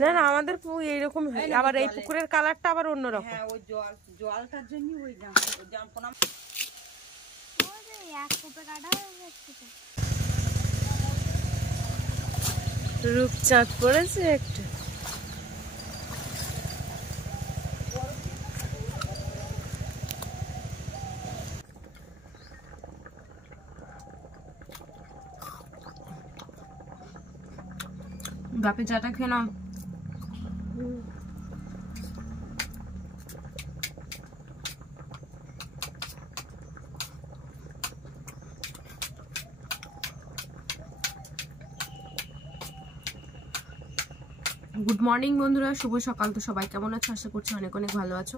না না আমাদের এইরকম আবার এই পুকুরের কালারটা আবার অন্যরকম। হ্যাঁ ওই জলটার জন্য ওই জামপনা রূপচাঁদ পড়েছে একটা। বাপে চাটা খেয়ে নাও। গুড মর্নিং বন্ধুরা, শুভ সকাল। তো সবাই কেমন আছো? আশা করছি অনেক অনেক ভালো আছো।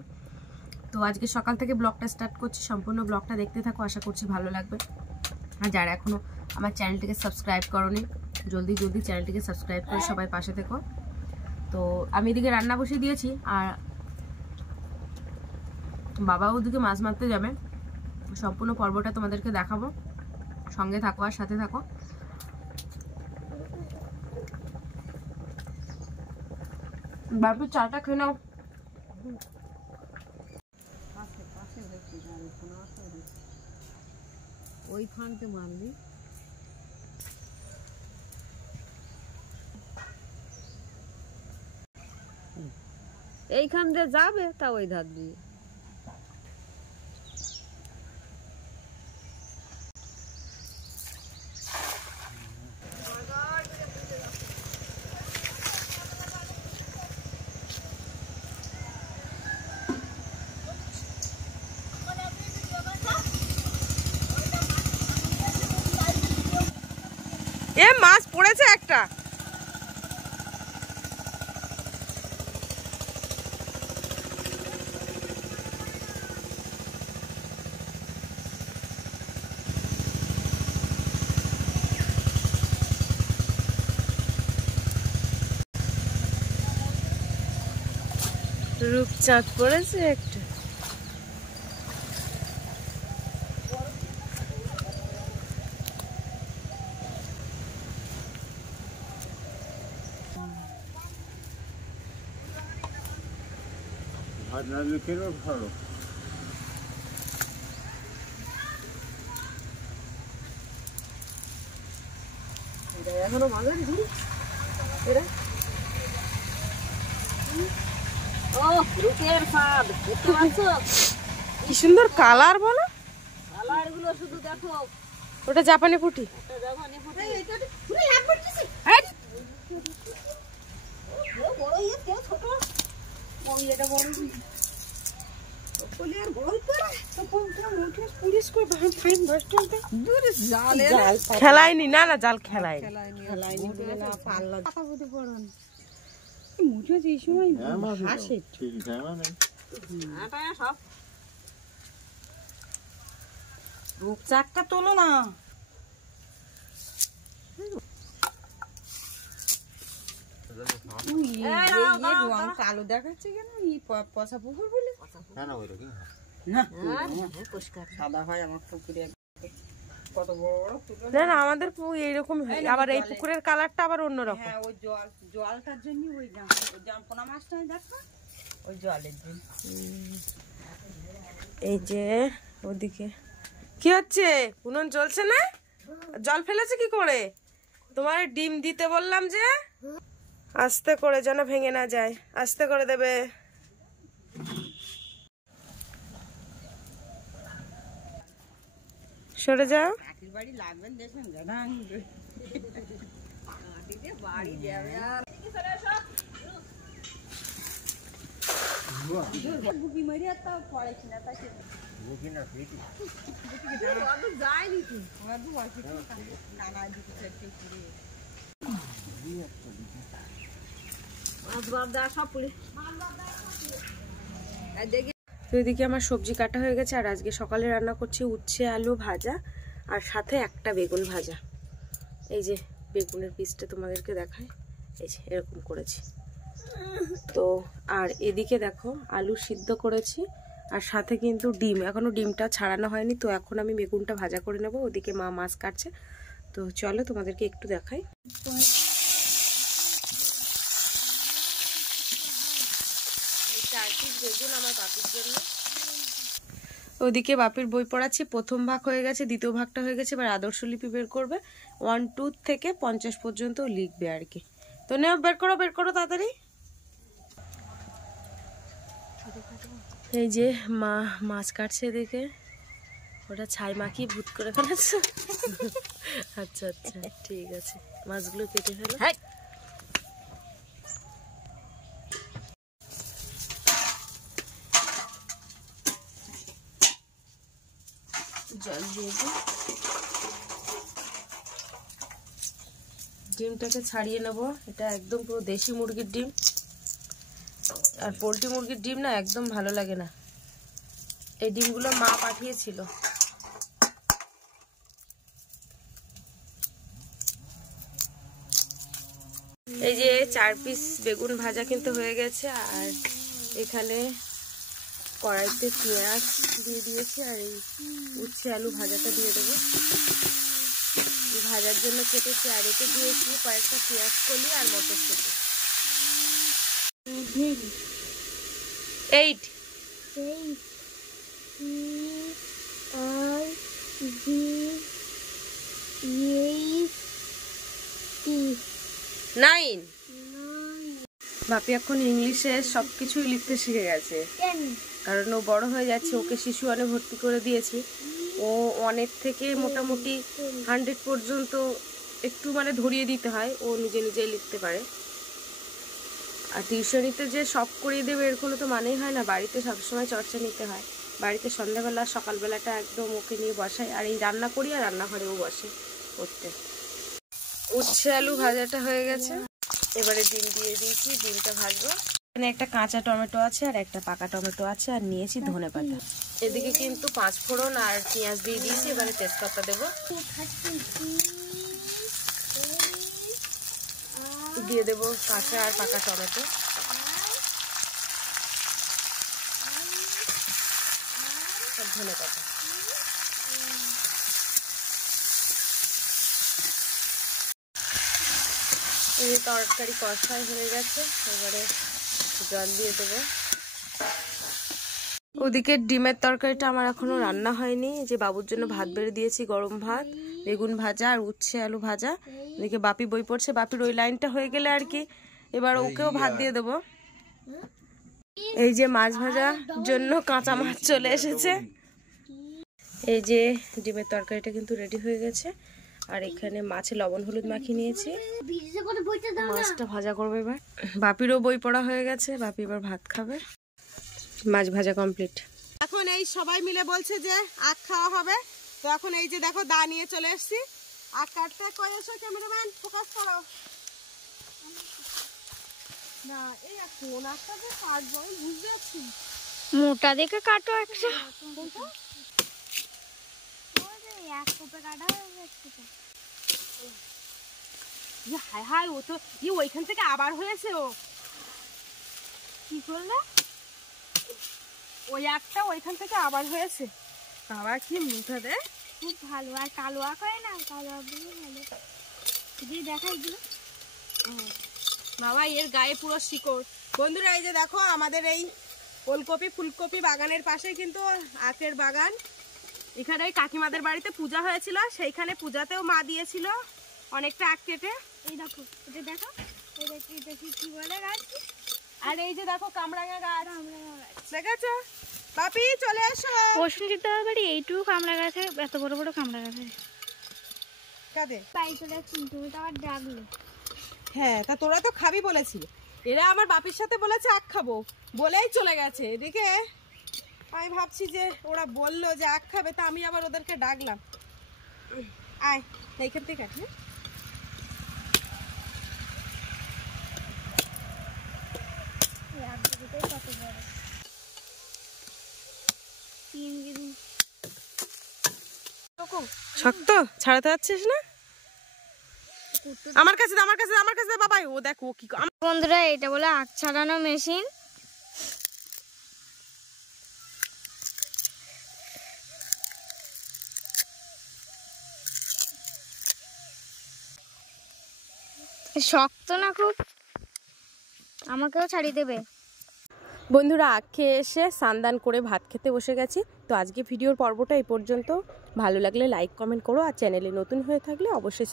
তো আজকে সকাল থেকে ব্লগটা স্টার্ট করছি, সম্পূর্ণ ব্লগটা দেখতে থাকো, আশা করছি ভালো লাগবে। আর যারা এখনো আমার চ্যানেলটিকে সাবস্ক্রাইব করোনি, জলদি জলদি চ্যানেলটিকে সাবস্ক্রাইব করে সবাই পাশে থেকো। তো আমি এদিকে রান্না বসিয়ে দিয়েছি, আর বাবা ওদিকে মাছ মারতে যাবে। সম্পূর্ণ পর্বটা তোমাদেরকে দেখাবো, সঙ্গে থাকো আর সাথে থাকো। বাবু চাটা খেয়ে নাও। ওই ফানতে মারলি এইখান দিয়ে যাবে, তা ওই ধার দিয়ে এ মাছ পড়েছে একটা। রূপচাঁদ পড়েছে একটা। এখনো মাঝারি কি সুন্দর কালার বলো। কালার গুলো শুধু দেখো। ওটা জাপানি পুঁটি। খেলায়নি, না না জাল খেলায়নি। রূপচাঁদটা তোলো না। কালো দেখাচ্ছে কেন? পচা পুকুর বলে সাদা হয় আমার পুকুরে। কত বড় বড় পুকুর। না না আমাদের এইরকম আবার এই পুকুরের কালারটা আবার অন্যরকম। হ্যাঁ ওই জলটার জন্য ওই জামপনা মাছটা দেখো, ওই জলের জন্য। এই যে ওদিকে কি হচ্ছে? উনুন জ্বলছে না? জল ফেলেছে কি করে? তোমার ডিম দিতে বললাম যে আস্তে করে, যেন ভেঙে না যায়, আস্তে করে দেবে। সরে যাও। বাড়ি লাগবেন দেখবেন বাড়ি যাবে। আর বুকি মারি আর তাও পড়েছি না, তাই বুকি না ফিটি আদু যায়নি কি আদু আছে নানা দিকে সেটি পুরি মাছ বাদা সব পুরি আর দেখি। তো এদিকে আমার সবজি কাটা হয়ে গেছে, আর আজকে সকালে রান্না করছি উচ্ছে আলু ভাজা, আর সাথে একটা বেগুন ভাজা। এই যে বেগুনের পিসটা তোমাদেরকে দেখায়, এই যে এরকম করেছি। তো আর এদিকে দেখো আলু সিদ্ধ করেছি, আর সাথে কিন্তু ডিম, এখনো ডিমটা ছাড়ানো হয়নি। তো এখন আমি বেগুনটা ভাজা করে নেব, ওদিকে মা মাছ কাটছে। তো চলো তোমাদেরকে একটু দেখাই। 4 পিস বেগুন আমার বাপির জন্য। ওদিকে বাপির বই পড়াচ্ছি, প্রথম ভাগ হয়ে গেছে, দ্বিতীয় ভাগটা হয়ে গেছে, এবার আদর্শ লিপি বের করবে। 1 2 থেকে 50 পর্যন্ত লিখবে আর কি। তো নেও বের করো তাড়াতাড়ি। এই যে মা মাছ কাটছে, এদিকে ওটা ছাই মাখিয়ে ভূত করে ফেলেছে। আচ্ছা আচ্ছা ঠিক আছে, মাছগুলো কেটে ফেলো। জল দিয়ে দিই, ডিমটাকে ছাড়িয়ে নেব। এটা একদম পুরো দেশি মুরগির ডিম, আর পোলট্রি মুরগির ডিম না একদম ভালো লাগে না। এই ডিমগুলো মা পাঠিয়েছিল। এই যে 4 পিস বেগুন ভাজা কিন্তু হয়ে গেছে, আর এখানে কড়াইতে পেঁয়াজ দিয়ে দিয়েছি, আর এই উচ্ছে আলু ভাজাটা দিয়ে দেবো। ভাজার জন্য কেটেছি, আর এতে দিয়েছি কয়েকটা পেঁয়াজ কলি আর মটরশুঁটি। 8 9। বাপি এখন ইংলিশে সবকিছুই লিখতে শিখে গেছে, কারণ ও বড় হয়ে যাচ্ছে। ওকে শিশু ওয়ানে ভর্তি করে দিয়েছি। ও 1 থেকে মোটামুটি 100 পর্যন্ত একটু মানে ধরিয়ে দিতে হয়, ও নিজে নিজেই লিখতে পারে। আর টিউশনিতে যে সব করিয়ে দেবে এর কোনো তো মানেই হয় না, বাড়িতে সবসময় চর্চা নিতে হয়। বাড়িতে সন্ধ্যাবেলা সকালবেলাটা একদম ওকে নিয়ে বসাই, আর এই রান্না করি আর রান্নাঘরেও বসে করতে। উচ্ছে আলু ভাজাটা হয়ে গেছে, এবারে ডিম দিয়ে দিয়েছি, ডিমটা ভাজবো। এখানে একটা কাঁচা টমেটো আছে আর একটা পাকা টমেটো আছে, আর নিয়েছি ধনেপাতা। এদিকে কিন্তু 5 ফোড়ন আর পেঁয়াজ দিয়ে দিয়েছি, এবারে তেজপাতা দেবো। দিয়ে দেবো কাঁচা আর পাকা টমেটো, আর ধনেপাতা। এই তরকারি কষাই হয়ে গেছে, এবারে জল দিয়ে দেবো। ওদিকে ডিমের তরকারিটা আমার এখনো রান্না হয়নি। যে বাবুর জন্য ভাত বেড়ে দিয়েছি, গরম ভাত, বেগুন ভাজা আর উচ্ছে আলু ভাজা। এদিকে বাপি বই পড়ছে, বাপির ওই লাইনটা হয়ে গেলে আর কি এবার ওকেও ভাত দিয়ে দেবো। এই যে মাছ ভাজার জন্য কাঁচা মাছ চলে এসেছে। এই যে ডিমের তরকারিটা কিন্তু রেডি হয়ে গেছে, আর এখানে মাছে লবণ হলুদ মাখিয়ে নিয়েছি। মাছটা ভাজা করবো এবার। বাপিরও বই পড়া হয়ে গেছে, বাপি এবার ভাত খাবে। মাছ ভাজা কমপ্লিট। এখন এই সবাই মিলে বলছে যে আখ খাওয়া হবে, তো এখন এই যে দেখো দা নিয়ে চলে এসেছি। আখ কাটতে কই এসো, ক্যামেরাম্যান ফোকাস করো না। এই কোন আখটা যে কাটবো আমি বুঝতে পারছি। মোটা দেখে কাটো একটা। হায় হায়, ও তো ওইখান থেকে আবার হয়েছে। ও কি করলে? ওই একটা ওইখান থেকে আবার হয়েছে। বাবা কি মুঠা দে, খুব ভালো। আর কালো আখ হয় না, কালো আখগুলো ভালো। যদি দেখাই দিল বাবা, এর গায়ে পুরো শিকড়। বন্ধুরা এই যে দেখো, আমাদের এই ওলকপি ফুলকপি বাগানের পাশে কিন্তু আখের বাগান। এখানে ওই কাকিমাদের বাড়িতে পূজা হয়েছিল, সেইখানে পূজাতেও মা দিয়েছিল অনেকটা আখ কেটে। এই দেখো, এটা দেখো, এটা কি বলে গাছ? আর এই যে দেখো কামরাঙা গাছ, দেখেছো? বাপি চলে এসো। বসুন্ধরা বাড়ি এইটুকু কামড়া গাছে, এত বড় বড় কামড়া গাছে কাদের বাড়ি চলে আসছি, তুমি তো আবার ডাকলে। হ্যাঁ, তা তোরা তো খাবি বলেছিলি। এরা আমার বাপির সাথে বলেছে আখ খাবো বলেই চলে গেছে। এদিকে আমি ভাবছি যে ওরা বললো যে আখ খাবে, তা আমি আবার ওদেরকে ডাকলাম। আয় এইখান থেকে কাটি। কত বড় শক্ত, ছাড়াতে যাচ্ছিস না? আমার কাছে বাবা। ও দেখো কি। বন্ধুরা, এটা বলে আখ ছাড়ানো মেশিন। শক্ত না খুব, আমাকেও ছাড়িয়ে দেবে। বন্ধুরা আখ খেয়ে এসে স্নান করে ভাত খেতে বসে গেছি। তো আজকে ভিডিওর পর্বটা এই পর্যন্ত। ভালো লাগলে লাইক কমেন্ট করো, আর চ্যানেলে নতুন হয়ে থাকলে অবশ্যই